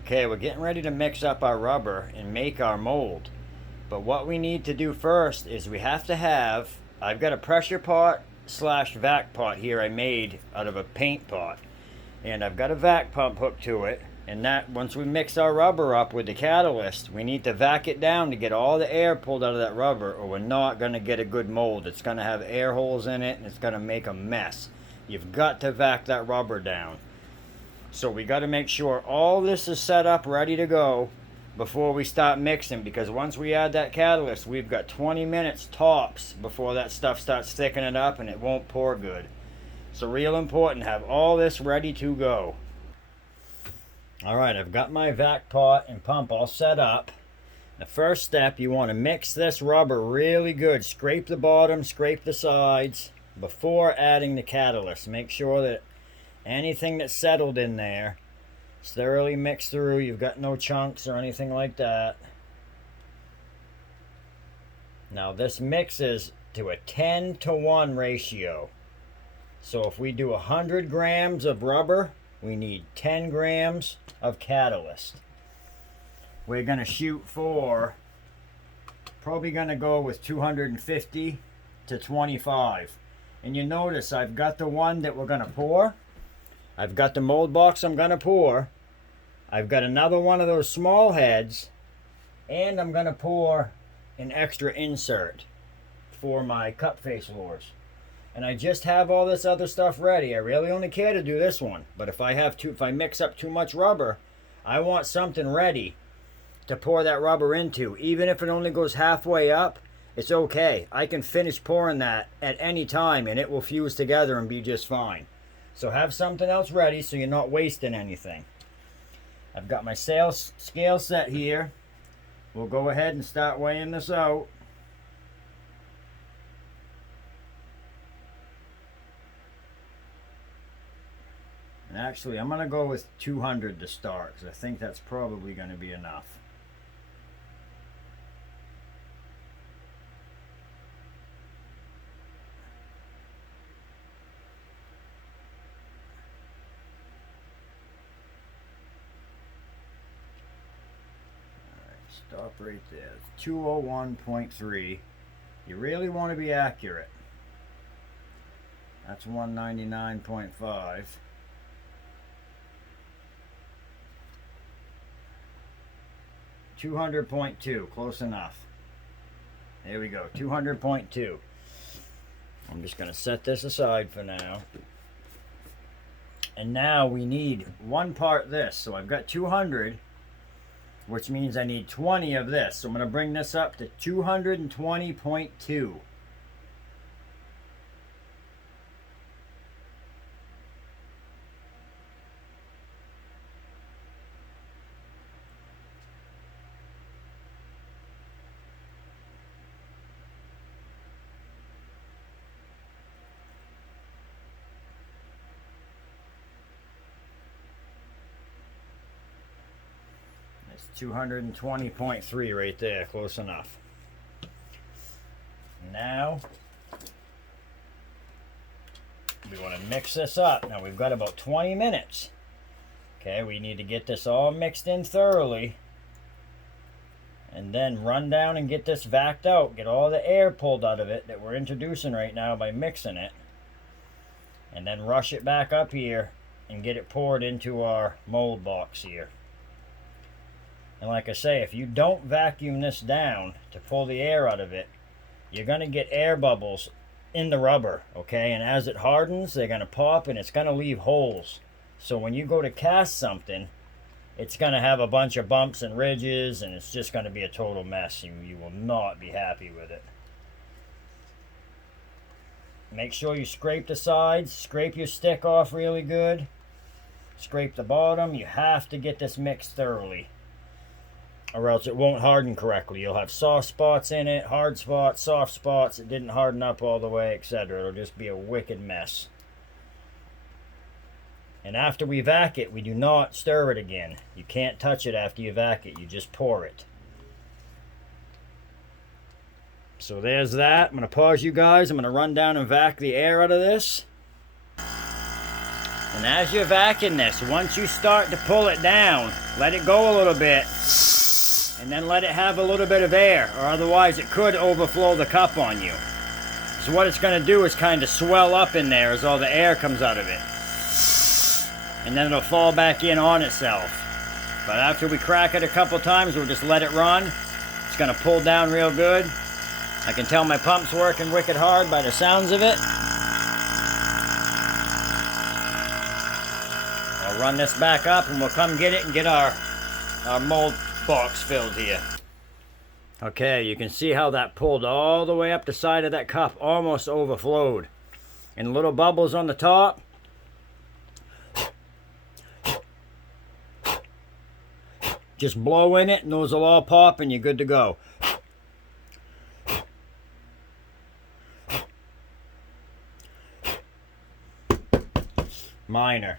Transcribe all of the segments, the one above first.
Okay, we're getting ready to mix up our rubber and make our mold. But what we need to do first is we have to have, I've got a pressure pot slash vac pot here I made out of a paint pot. And I've got a vac pump hooked to it. And that, once we mix our rubber up with the catalyst, we need to vac it down to get all the air pulled out of that rubber, or we're not going to get a good mold. It's going to have air holes in it and it's going to make a mess. You've got to vac that rubber down. So we got to make sure all this is set up ready to go before we start mixing, because once we add that catalyst, we've got 20 minutes tops before that stuff starts thickening up and it won't pour good. So real important, have all this ready to go. All right, I've got my vac pot and pump all set up. The first step, you want to mix this rubber really good. Scrape the bottom, scrape the sides before adding the catalyst. Make sure that anything that's settled in there is thoroughly mixed through. You've got no chunks or anything like that. Now this mixes to a 10-to-1 ratio. So if we do 100 grams of rubber, we need 10 grams of catalyst. We're going to shoot for, probably going to go with 250 to 25. And you notice I've got the one that we're going to pour. I've got the mold box I'm going to pour. I've got another one of those small heads. And I'm going to pour an extra insert for my cup face lures. And I just have all this other stuff ready. I really only care to do this one. But if I mix up too much rubber, I want something ready to pour that rubber into. Even if it only goes halfway up, it's okay. I can finish pouring that at any time and it will fuse together and be just fine. So have something else ready so you're not wasting anything. I've got my scale set here. We'll go ahead and start weighing this out. And actually, I'm going to go with 200 to start, because I think that's probably going to be enough. Stop right there. 201.3. You really want to be accurate. That's 199.5. 200.2. Close enough. There we go. 200.2. I'm just going to set this aside for now. And now we need one part this. So I've got 200, which means I need 20 of this. So I'm going to bring this up to 220.2. It's 220.3 right there, close enough. Now, we want to mix this up. Now we've got about 20 minutes. Okay, we need to get this all mixed in thoroughly. And then run down and get this vacked out. Get all the air pulled out of it that we're introducing right now by mixing it. And then rush it back up here and get it poured into our mold box here. And like I say, if you don't vacuum this down to pull the air out of it, you're going to get air bubbles in the rubber, okay? And as it hardens, they're going to pop and it's going to leave holes. So when you go to cast something, it's going to have a bunch of bumps and ridges, and it's just going to be a total mess. You will not be happy with it. Make sure you scrape the sides, scrape your stick off really good, scrape the bottom. You have to get this mixed thoroughly, or else it won't harden correctly. You'll have soft spots in it, hard spots, soft spots. It didn't harden up all the way, etc. It'll just be a wicked mess. And after we vac it, we do not stir it again. You can't touch it after you vac it. You just pour it. So there's that. I'm going to pause you guys. I'm going to run down and vac the air out of this. And as you're vacuuming this, once you start to pull it down, let it go a little bit, and then let it have a little bit of air, or otherwise it could overflow the cup on you. So what it's going to do is kind of swell up in there as all the air comes out of it. And then it'll fall back in on itself. But after we crack it a couple times, we'll just let it run. It's going to pull down real good. I can tell my pump's working wicked hard by the sounds of it. I'll run this back up and we'll come get it and get our mold box filled here. Okay, you can see how that pulled all the way up the side of that cup, almost overflowed. And little bubbles on the top. Just blow in it and those will all pop and you're good to go. Minor.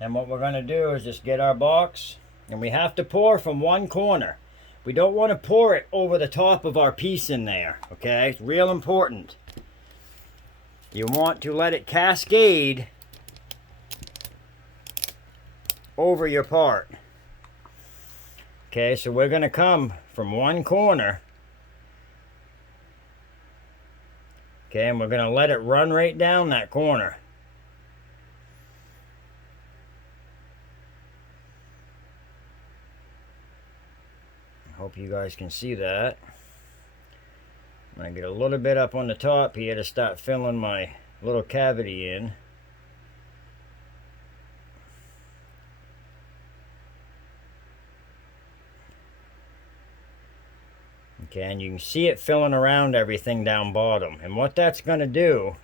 And what we're going to do is just get our box, and we have to pour from one corner. We don't want to pour it over the top of our piece in there, okay? It's real important. You want to let it cascade over your part. Okay, so we're going to come from one corner. Okay, and we're going to let it run right down that corner. Hope you guys can see that. I'm going to get a little bit up on the top here to start filling my little cavity in. Okay, and you can see it filling around everything down bottom. And what that's going to do,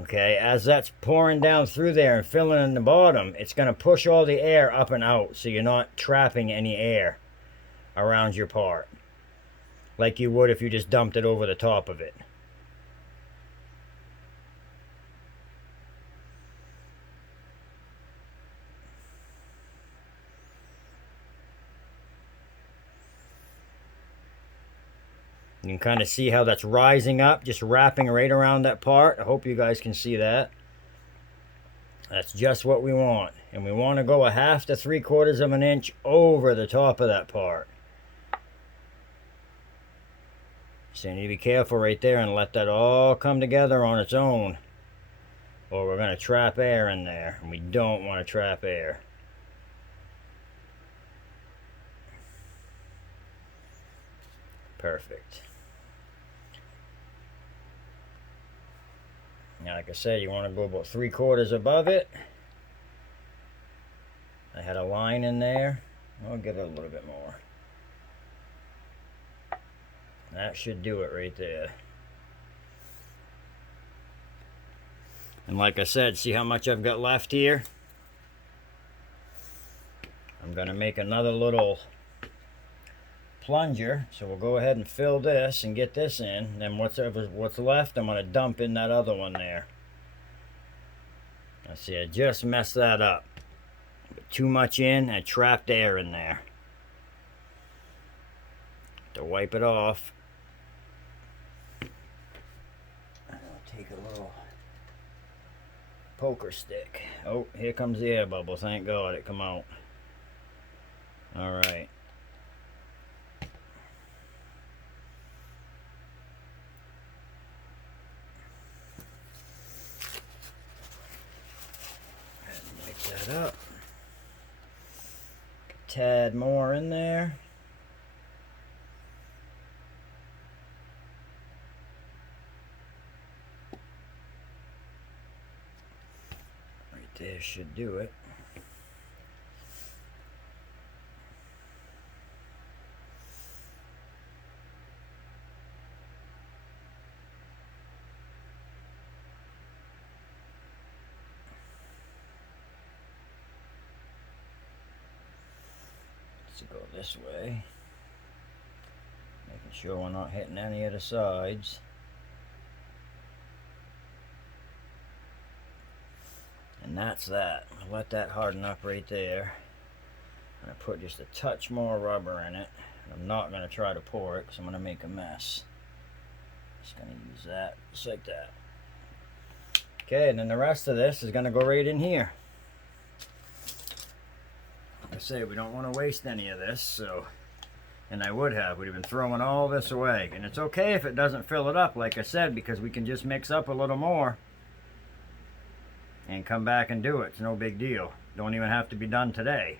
okay, as that's pouring down through there and filling in the bottom, it's going to push all the air up and out so you're not trapping any air around your part like you would if you just dumped it over the top of it. You can kind of see how that's rising up, just wrapping right around that part. I hope you guys can see that. That's just what we want. And we want to go 1/2 to 3/4 of an inch over the top of that part. So you need to be careful right there and let that all come together on its own, or we're going to trap air in there, and we don't want to trap air. Perfect. Now, like I said, you want to go about 3/4 above it. I had a line in there. I'll get it a little bit more. That should do it right there. And like I said, see how much I've got left here? I'm going to make another little plunger, so we'll go ahead and fill this and get this in, and then what's left I'm going to dump in that other one there. I see I just messed that up. Put too much in and trapped air in there. To wipe it off, I'll take a little poker stick. Oh, here comes the air bubble. Thank God it come out. Alright. Mix that up. A tad more in there. Right there should do it. To go this way, making sure we're not hitting any of the sides. And that's that. I'll let that harden up right there. I'm going to put just a touch more rubber in it. I'm not going to try to pour it because I'm going to make a mess. Just going to use that just like that. Okay, and then the rest of this is going to go right in here. Like I say, we don't want to waste any of this, so... And I would have. We'd have been throwing all this away. And it's okay if it doesn't fill it up, like I said, because we can just mix up a little more and come back and do it. It's no big deal. Don't even have to be done today.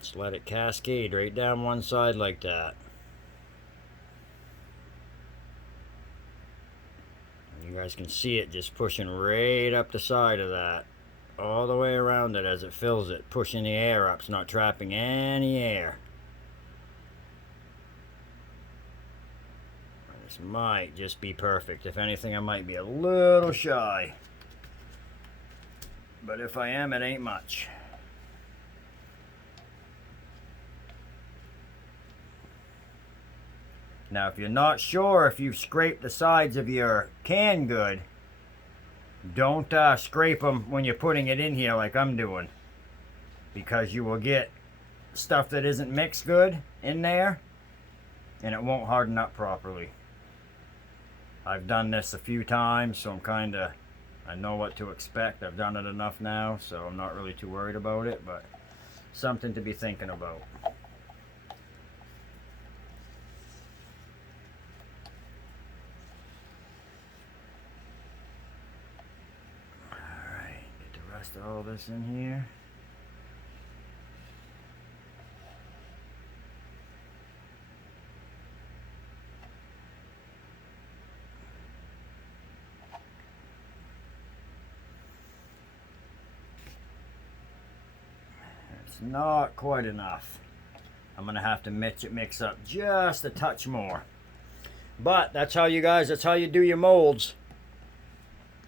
Just let it cascade right down one side like that. You guys can see it just pushing right up the side of that, all the way around it as it fills it, pushing the air up. It's not trapping any air. This might just be perfect. If anything, I might be a little shy. But if I am, it ain't much. Now, if you're not sure if you've scraped the sides of your can good, don't scrape them when you're putting it in here like I'm doing, because you will get stuff that isn't mixed good in there and it won't harden up properly. I've done this a few times, so I know what to expect. I've done it enough now, so I'm not really too worried about it, but something to be thinking about. All this in here. It's not quite enough. I'm gonna have to mix up just a touch more. But that's how you do your molds.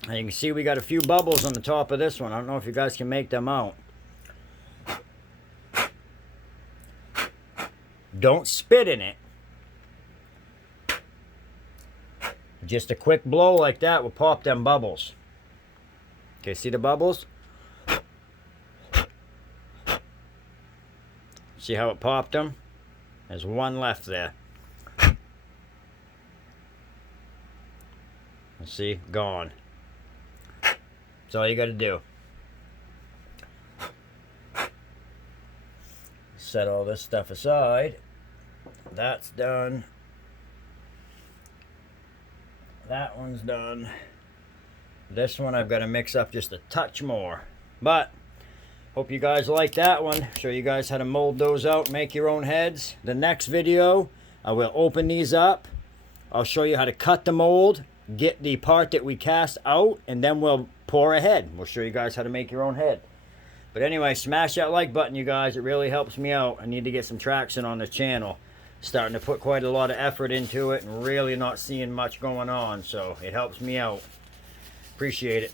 And you can see we got a few bubbles on the top of this one. I don't know if you guys can make them out. Don't spit in it. Just a quick blow like that will pop them bubbles. Okay, see the bubbles? See how it popped them? There's one left there. See, gone. That's all you got to do. Set all this stuff aside. That's done. That one's done. This one I've got to mix up just a touch more. But hope you guys like that one. Show you guys how to mold those out, make your own heads. The next video, I will open these up. I'll show you how to cut the mold, get the part that we cast out, and then we'll pour a head. We'll show you guys how to make your own head. But anyway, smash that like button, you guys. It really helps me out. I need to get some traction on the channel. Starting to put quite a lot of effort into it and really not seeing much going on. So it helps me out. Appreciate it.